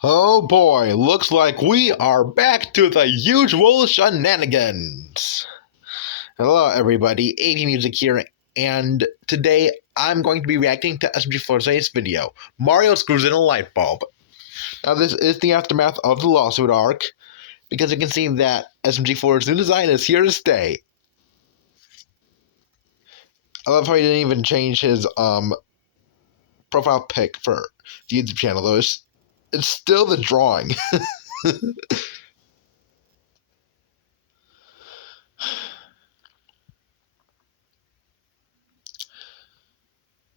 Oh boy, looks like we are back to the usual shenanigans. Hello everybody, AV Music here, and today I'm going to be reacting to SMG4's video, Mario screws in a light bulb. Now this is the aftermath of the lawsuit arc, because you can see that SMG4's new design is here to stay. I love how he didn't even change his profile pic for the YouTube channel, though it's still the drawing.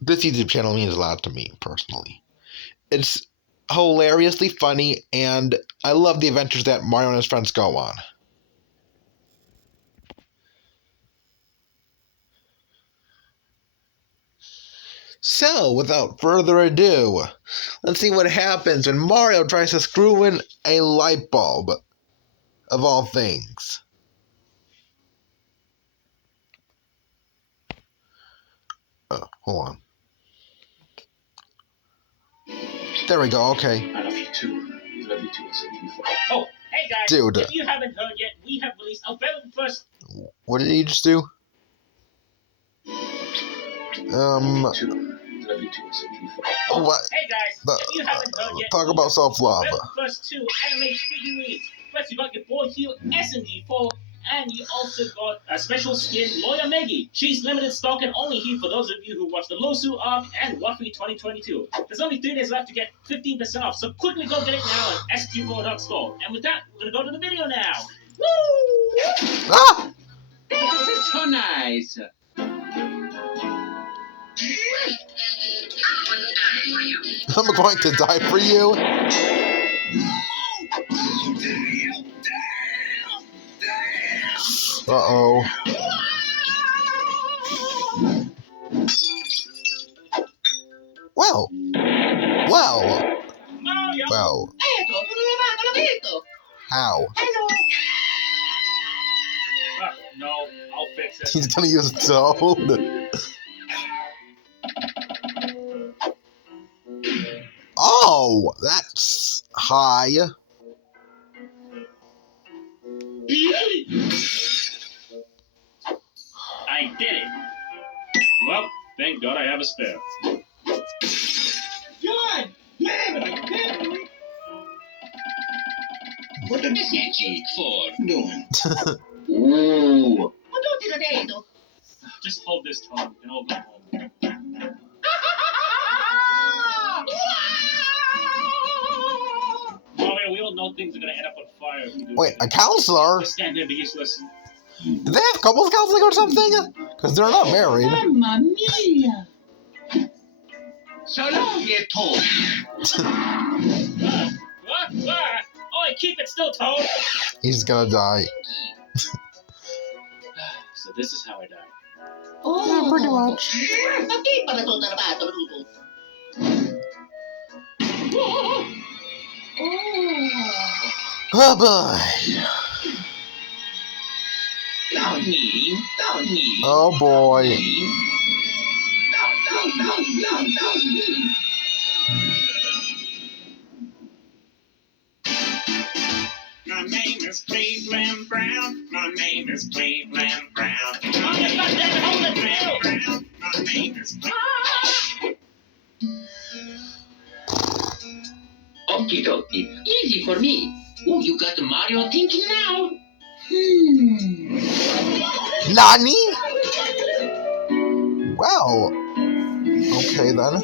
This YouTube channel means a lot to me, personally. It's hilariously funny, and I love the adventures that Mario and his friends go on. So, without further ado, let's see what happens when Mario tries to screw in a light bulb, of all things. Oh, hold on. There we go, okay. I love you too. Love you too. Oh, hey guys! Dude. If you haven't heard yet, we have released our very first. What did he just do? Love you too. Oh, What? hey guys! If you haven't heard yet, Talk about self-love. Very first two anime figure release. First, you got your boy here, SMG4, and you also got a special skin, Lawyer Maggie. She's limited stock and only here for those of you who watched the lawsuit arc and Waffy 2022. There's only 3 days left to get 15% off, so quickly go get it now at SQ4.store. And with that, we're gonna go to the video now. Woo! Ah! This is so nice. I'm going to die for you. Uh-oh. Well. Mario! Well. How? No, I'll fix it. He's gonna use Toad. Oh, that's high. I did it. Well, thank God I have a spare. God damn it! What is this SMG4 doing? Ooh. Just hold this tongue and I'll go home. Mario, we all know things are gonna end up on fire if we do. Wait, a counselor? Just stand there and be useless. Do they have couples counseling or something? Because they're not married. Mamma mia! So long, you toad. Oh, keep it still, Toad! He's gonna die. So this is how I die. Yeah, pretty much. Oh boy. Oh boy. My name is Cleveland Brown. My name is Cleveland Brown. Oh, you got that hold it Brown. My name is Okie dokie. Easy for me. Oh, you got Mario thinking now? Nani? Well. Okay then.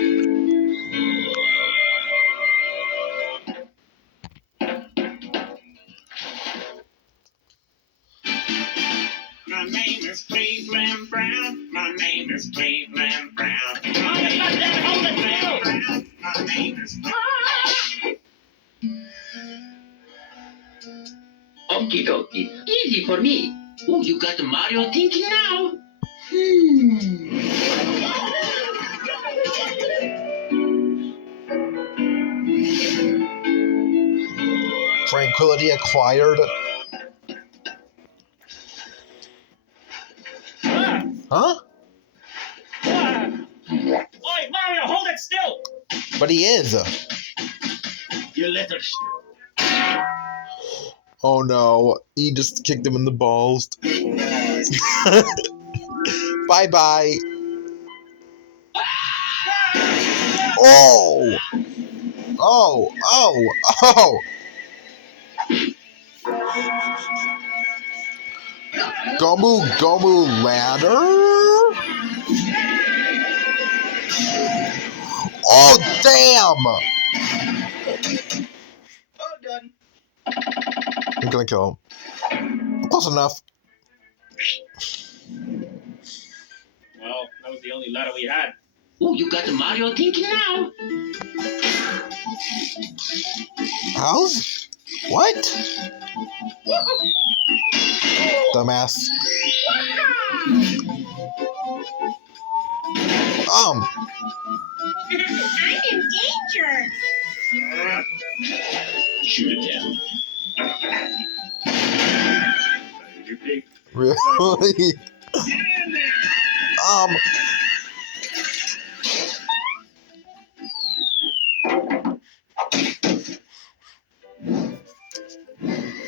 My name is Cleveland Brown. My name is Cleveland Brown. Oh, you got that hold it Brown. My name is Okie dokie. Easy for me. Oh, you got Mario thinking now? Tranquility acquired. Huh? Oi, Mario, hold it still! But he is. You little Oh no, he just kicked him in the balls. Bye bye. Oh! Oh! Oh! Oh! Gomu Gomu ladder? Oh damn! Oh, done. I'm gonna kill him. Close enough. Well, that was the only ladder we had. Oh, you got the Mario thinking now. How's? What? Dumbass. I'm in danger. Shoot it down. You pig. Really?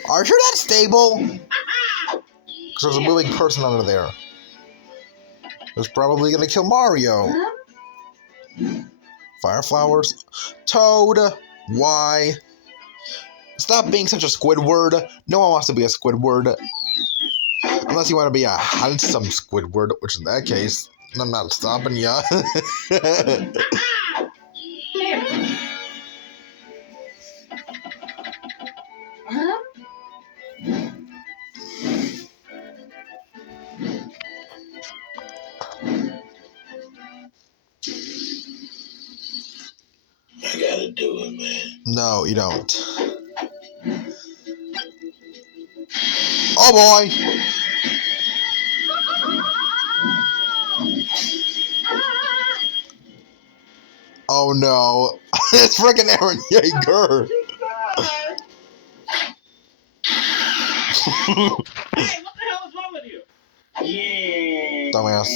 Are you sure that's stable? Because there's a moving person under there. It's probably gonna kill Mario. Fire flowers. Toad. Why? Stop being such a Squidward. No one wants to be a Squidward. Unless you want to be a handsome Squidward, which in that case, I'm not stopping ya. I gotta do it, man. No, you don't. Oh boy! Oh no. It's freaking Aaron Yeager! Hey, what the hell is wrong with you? Yeah. Dumbass.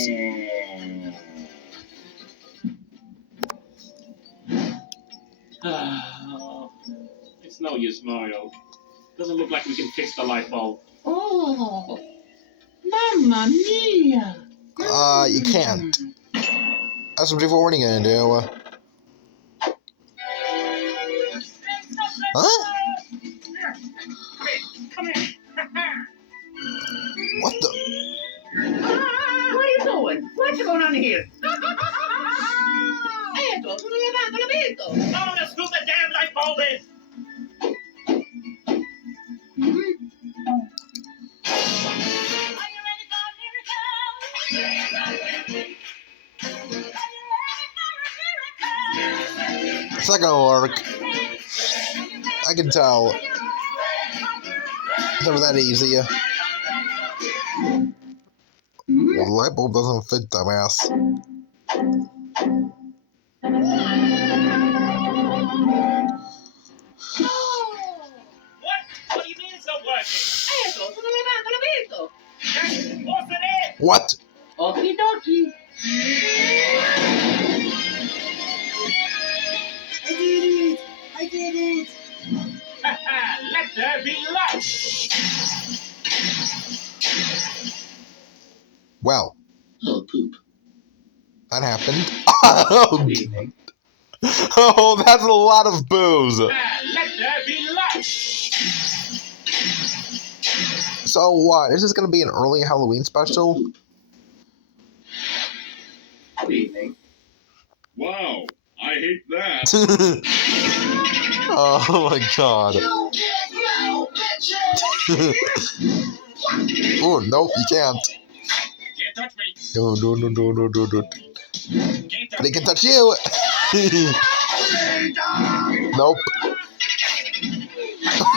It's no use, Mario. Doesn't look like we can fix the light bulb. Oh, mamma mia. You can't. That's what what are you gonna do? Huh? Come here. What the? What are you doing? What's going on here? Oh, let's do the damn light bulb in. It's not gonna work. I can tell. It's never that easy. Well, the light bulb doesn't fit, dumbass. What do you mean it's not working? What's it in? What? Okie dokie. I did it. Let there be light. Well, Oh, poop. that happened. Oh, that's a lot of booze. Let there be light. So what? Is this gonna be an early Halloween special? Wow, I hate that. Oh my god. Oh, nope, you can't. Can't touch me. No, no, no, no, no, no, no. Can't touch They can touch you. Nope.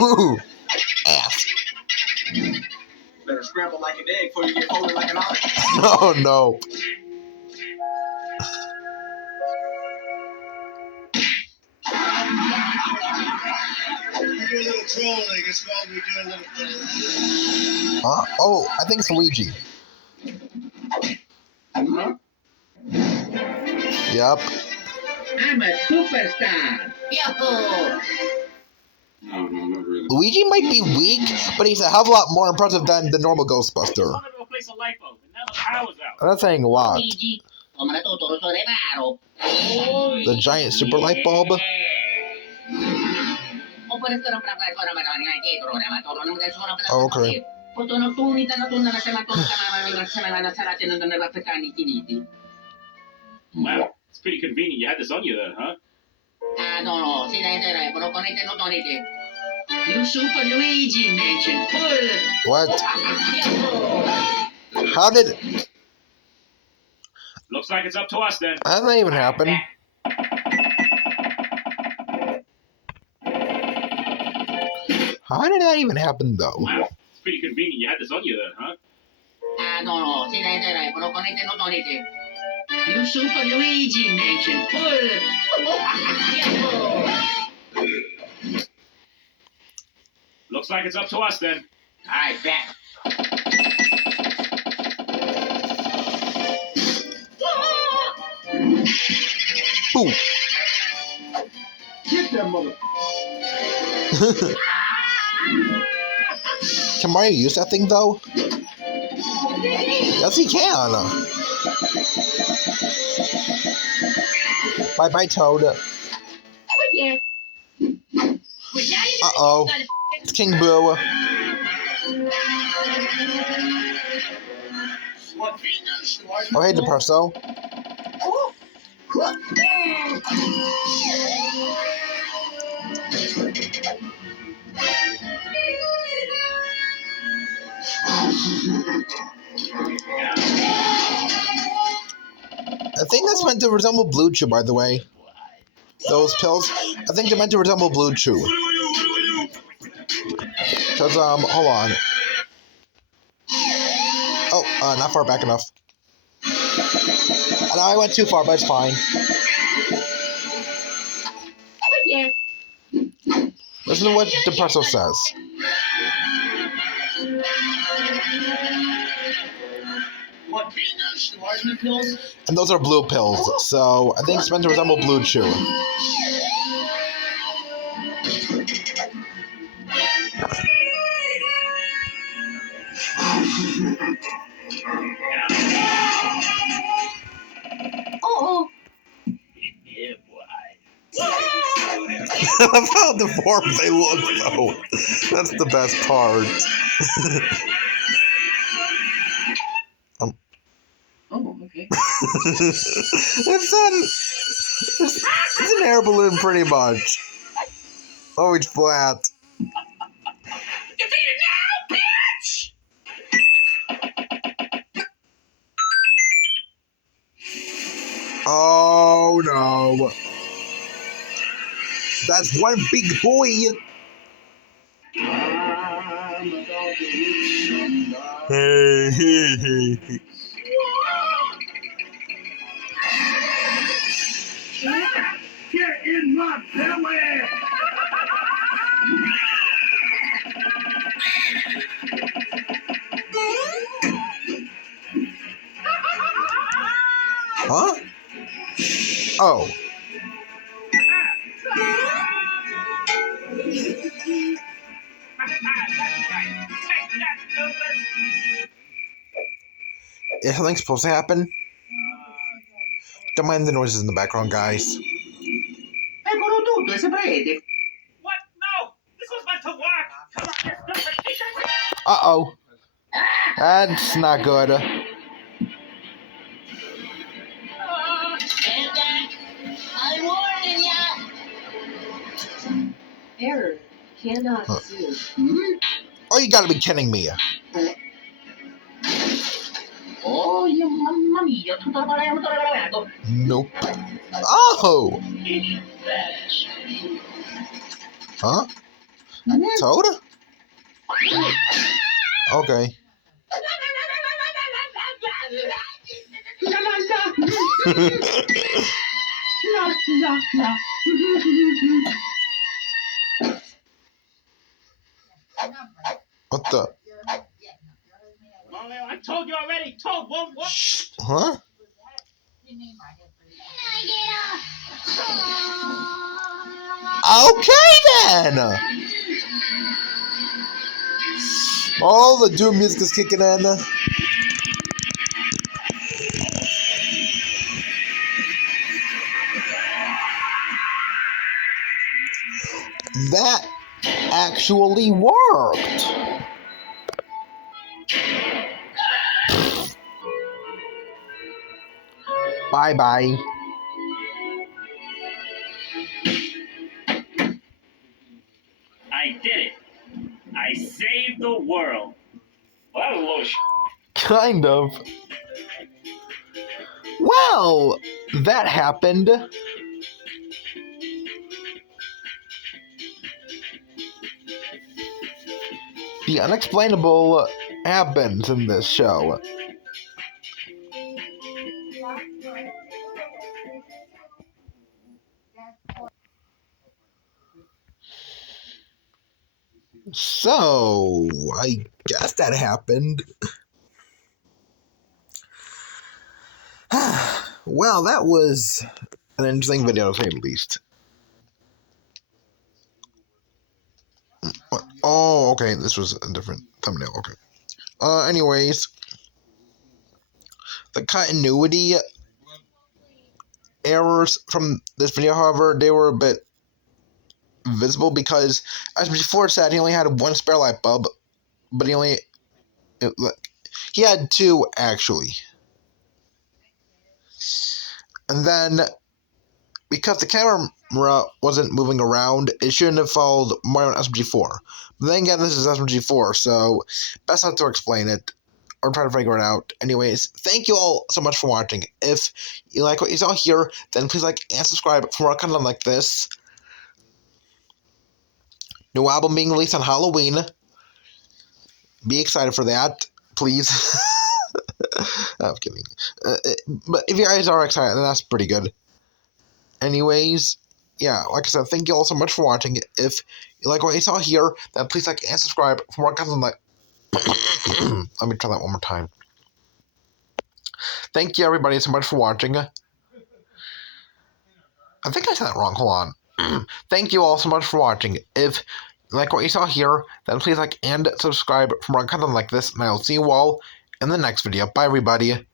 Ooh. Ass. Better scramble like an egg before you get folded like an omelet. Oh no. We do a little trolling. It's called we do a little trolling. Huh? Oh, I think it's Luigi. Yep. I'm a superstar. Yahoo! No, not really. Luigi might be weak, but he's a hell of a lot more impressive than the normal Ghostbuster. Wanted to replace a light bulb, and now the power's out. I'm not saying a lot. Luigi, come na tutto rosso reparo. The giant super light bulb. Oh, okay. Wow, it's pretty convenient you had this on you then, huh? You Super Luigi mentioned full. What? How did... Looks like it's up to us then. How did that even happen? How did that even happen, though? Wow, it's pretty convenient you had this on you then, huh? You Super Luigi mentioned full. Looks like it's up to us then. I bet. Boom. Get that mother. Can Mario use that thing, though? Yes, he can. Bye-bye, Toad. Uh-oh. It's King Boo. Oh, hey, Depresso. I think that's meant to resemble Blue Chew, by the way. Those pills, I think they're meant to resemble Blue Chew. Because, hold on. Oh, not far back enough. I know I went too far, but it's fine. Listen to what Depresso says. What, peanuts? The vitamin pills? And those are blue pills, so I think it's meant to resemble Blue Chew. I love how deformed they look, though. That's the best part. Oh, okay. It's an air balloon, pretty much. Oh, it's flat. Defeated now, bitch! Oh, no. That's one big boy. Hey, hey, hey. Get in my belly! Huh? Oh. Is something supposed to happen? Don't mind the noises in the background, guys. Eccolo tutto, è saprete. What? No! This was meant to work! Come on, you stupid teacher! Uh-oh. That's not good. I'm warning ya! Error. Cannot sue. Oh, you gotta be kidding me. Oh, io, mamma mia, tutto lavorato. Nope. Oh! Huh? Toad? Okay. What the? Mario, I told you already! Toad won't work! Huh? Okay then! All the doom music is kicking in. That actually worked. Bye-bye. I did it. I saved the world. Well, that was a little Kind of. Well, that happened. The unexplainable happens in this show. So, I guess that happened. Well, that was an interesting video to say the least. Oh, okay, this was a different thumbnail, okay. Anyways, the continuity errors from this video, however, they were a bit visible because, as before said, he only had one spare light bulb, but he had two, actually. And then, because the camera wasn't moving around, it shouldn't have followed Mario on SMG4. But then again, this is SMG4, so best not to explain it or try to figure it out. Anyways, thank you all so much for watching. If you like what you saw here, then please like and subscribe for more content like this. New album being released on Halloween. Be excited for that, please. I'm kidding. But if you guys are excited, then that's pretty good. Anyways, yeah, like I said, thank you all so much for watching. If you like what you saw here, then please like and subscribe for more content like... Let me try that one more time. Thank you everybody so much for watching. I think I said that wrong, hold on. Thank you all so much for watching. If you like what you saw here, then please like and subscribe for more content like this, and I will see you all in the next video. Bye everybody.